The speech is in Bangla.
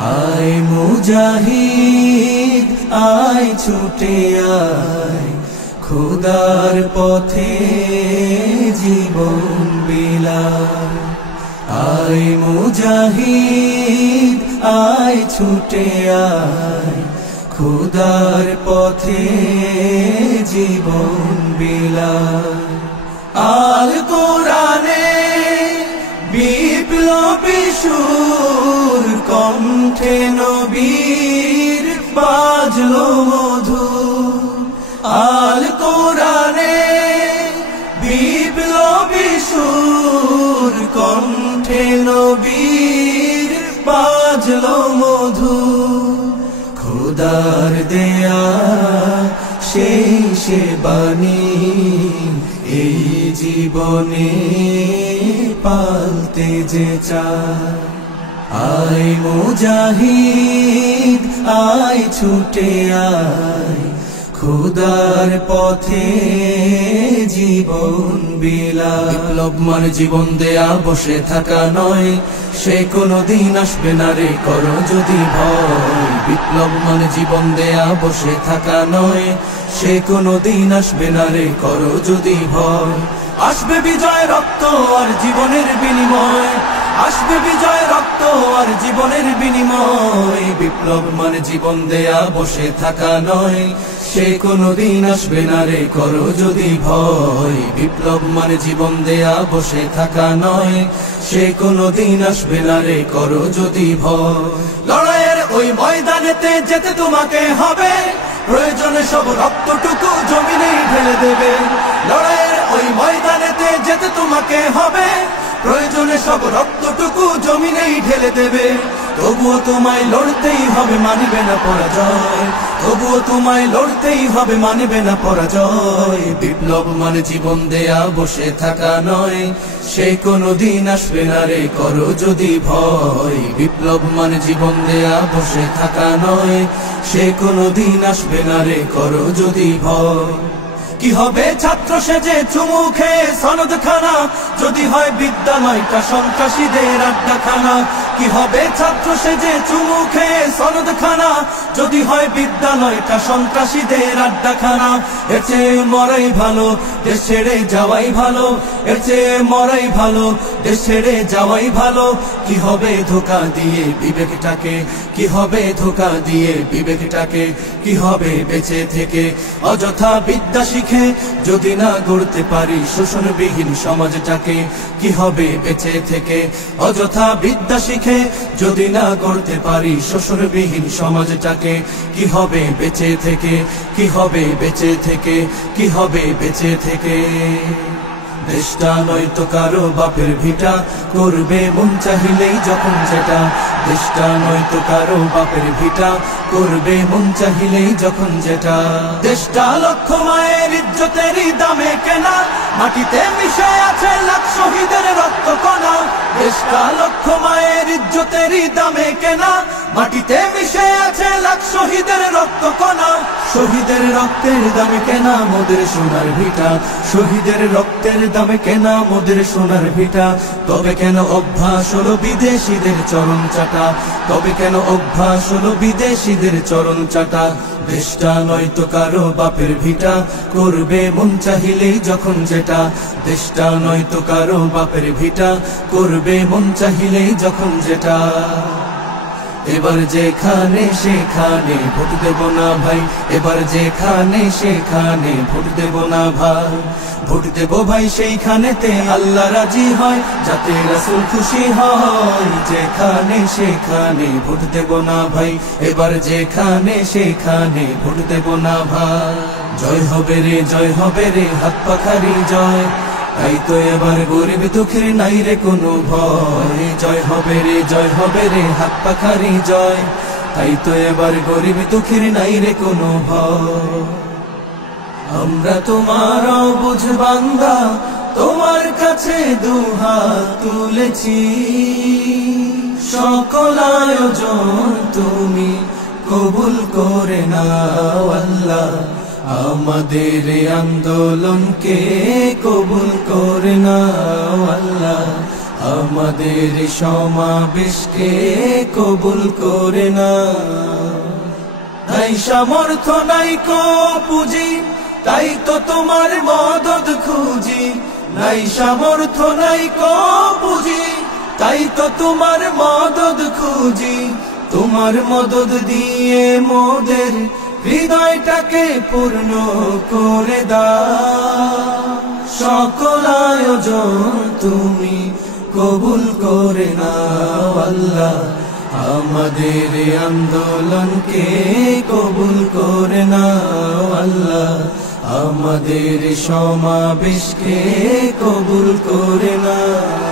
আয় মুজাহিদ আয় ছুটে আয়, খোদার পথে জীবন বিলায়। আয় মুজাহিদ আয় ছুটে আয়, খোদার পথে জীবন বিলায়। আল কোরআনে বিপ্লবী সুর, কণ্ঠে নবীর বাজলো মধু। আল কোরআনে বিপ্লবী সুর, কণ্ঠে নবীর বাজলো মধু। খোদার দেয়া সেই সে বাণী, এই জীবনে পালতে যে চায়। আয় মুজাহিদ আয় ছুটে আয়, খোদার পথে জীবন বিলায়। বিপ্লব মানে জীবন দেয়া বসে থাকা নয়, সে কোনদিন আসবে না রে করো যদি ভয়। বিপ্লব মানে জীবন দেয়া বসে থাকা নয়, সে কোনদিন আসবে না রে করো যদি ভয়। আসবে বিজয় রক্ত আর জীবনের বিনিময়, আসবে বিজয় রক্ত আর জীবনের বিনিময়। বিপ্লব মানে জীবন দেয়া বসে থাকা নয়, সে কোনদিন আসবে না রে করো যদি ভয়। বিপ্লব মানে জীবন দেয়া বসে থাকা নয়, সে কোনদিন আসবে না রে করো যদি ভয়। লড়াইয়ের ওই ময়দানেতে যেতে তোমাকে হবে, প্রয়োজনে সব রক্তটুকু জমিনে ঢেলে দেবে। লড়াইয়ের ওই ময়দানেতে যেতে তোমাকে হবে, প্রয়োজনে সব রক্তটুকু জমিনেই ঢেলে দেবে। তবুও তোমায় লড়তেই হবে, মানিবে না পরাজয়। তবুও তোমায় লড়তেই হবে, মানিবে না পরাজয়। বিপ্লব মানে জীবন দেয়া বসে থাকা নয়, সে কোনদিন আসবে না রে করো যদি ভয়। বিপ্লব মানে জীবন দেয়া বসে থাকা নয়, সে কোনদিন আসবে না রে করো যদি ভয়। কি হবে ছাত্র সেজে চুমু খেয়ে সনদ খানা, যদি হয় বিদ্যালয়টা সন্ত্রাসীদের আড্ডাখানা। কি হবে ছাত্র সেজে চুমু খেয়ে সনদ খানা, যদি হয় বিদ্যালয়টা সন্ত্রাসীদের আড্ডাখানা। এর চেয়ে মরাই ভালো, দেশ ছেড়ে যাওয়াই ভালো। এর চেয়ে মরাই ভালো, দেশ ছেড়ে যাওয়াই ভালো। কি হবে ধোঁকা দিয়ে বিবেকটাকে, কি হবে ধোঁকা দিয়ে বিবেকটাকে। কি হবে বেঁচে থেকে অযথা বিদ্যা শিখে, যদি না গড়তে পারি শোষণবিহীন সমাজটাকে। কি হবে বেঁচে থেকে অযথা বিদ্যা শিখে, যদি না গড়তে পারি শোষণবিহীন সমাজটাকে। কি হবে বেঁচে থেকে, কি হবে বেঁচে থেকে, কি হবে বেঁচে থেকে। দেশটা নয়তো কারো বাপের ভিটা, করবে মন চাহিলেই যখন যেটা। দেশটা নয়তো কারো বাপের ভিটা, করবে মন চাহিলেই যখন যেটা। দেশটা লক্ষ মায়ের ইজ্জতেরই দামে কেনা, মাটিতে মিশে আছে লাখ শহীদের রক্ত কণা। দেশটা লক্ষ মায়ের ইজ্জতেরই দামে কেনা, মাটিতে মিশে আছে লাখ শহীদের রক্ত কণা। শহীদের রক্তের দামে কেনা মোদের সোনার ভিটা, শহীদের রক্তের দামে কেনা মোদের সোনার ভিটা। তবে কেন অভ্যাস হলো বিদেশিদের চরণ চাটা, তবে কেন অভ্যাস হলো বিদেশিদের চরণ চাটা। দেশটা নয়তো কারো বাপের ভিটা, করবে মন চাহিলেই যখন যেটা। দেশটা নয়তো কারো বাপের ভিটা, করবে মন চাহিলেই যখন যেটা। এবার যেখানে সেখানে ভোট দেব না ভাই, এবার যেখানে সেখানে ভোট দেব না ভাই। ভোট দেব ভাই সেইখানেতে আল্লাহ রাজি হয়, যাতে রাসূল খুশি হয়। যেখানে সেখানে ভোট দেব না ভাই, এবার যেখানে সেখানে ভোট দেব না ভাই। জয় হবে রে, জয় হবে রে, হাত পাখারি জয়। তাই তো এবার গরিব দুঃখের নাই রে কোনো ভয়। জয় হবে রে, জয় হবে রে, হাত পাখারি জয়। তাই তো এবার গরিব দুঃখের নাই রে কোনো ভয়। আমরা তোমার অবুঝ বান্দা, তোমার কাছে দুহাত তুলেছি। সকল আয়োজন তুমি কবুল করে নাও আল্লাহ, আমাদের আন্দোলনকে কবুল করে নাও আল্লাহ, আমাদের সমাবেশকে কবুল করে না। নাই সামর্থ্য নাই কো পুঁজি, তাই তো তোমার মদদ খুঁজি। নাই সামর্থ্য নাই কো পুঁজি, তাই তো তোমার মদদ খুঁজি। তোমার মদদ দিয়ে মোদের হৃদয়টাকে পূর্ণ করে দাও। সকল আয়োজন তুমি কবুল করে নাও আল্লাহ, আমাদের আন্দোলনকে কবুল করে নাও আল্লাহ, আমাদের সমাবেশকে কবুল করে নাও।